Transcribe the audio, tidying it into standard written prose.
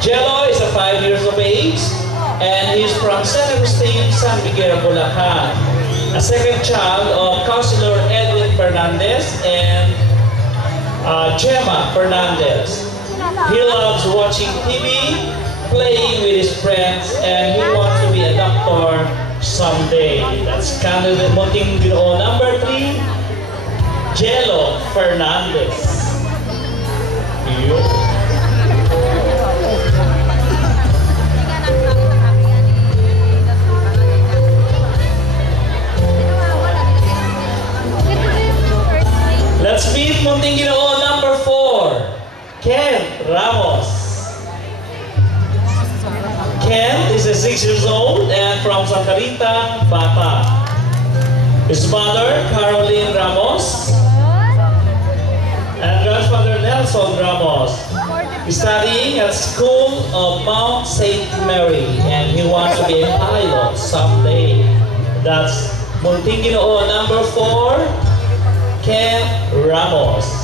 Jello is 5 years of age, and he's from San Agustin, San Miguel, Bulacan. A second child of Councilor Edwin Fernandez and Gemma Fernandez. He loves watching TV, playing with his friends, and he wants to be a doctor someday. That's candidate Munting Ginoo number 3, Jello Fernandez. Let's meet Munting Ginoo number 4, Ken Ramos. Ken is 6 years old and from Santa Rita, Bata. His mother, Caroline Ramos, and grandfather, Nelson Ramos. He's studying at School of Mount St. Mary, and he wants to be a pilot someday. That's Munting Ginoo number 4, Ken Ramos.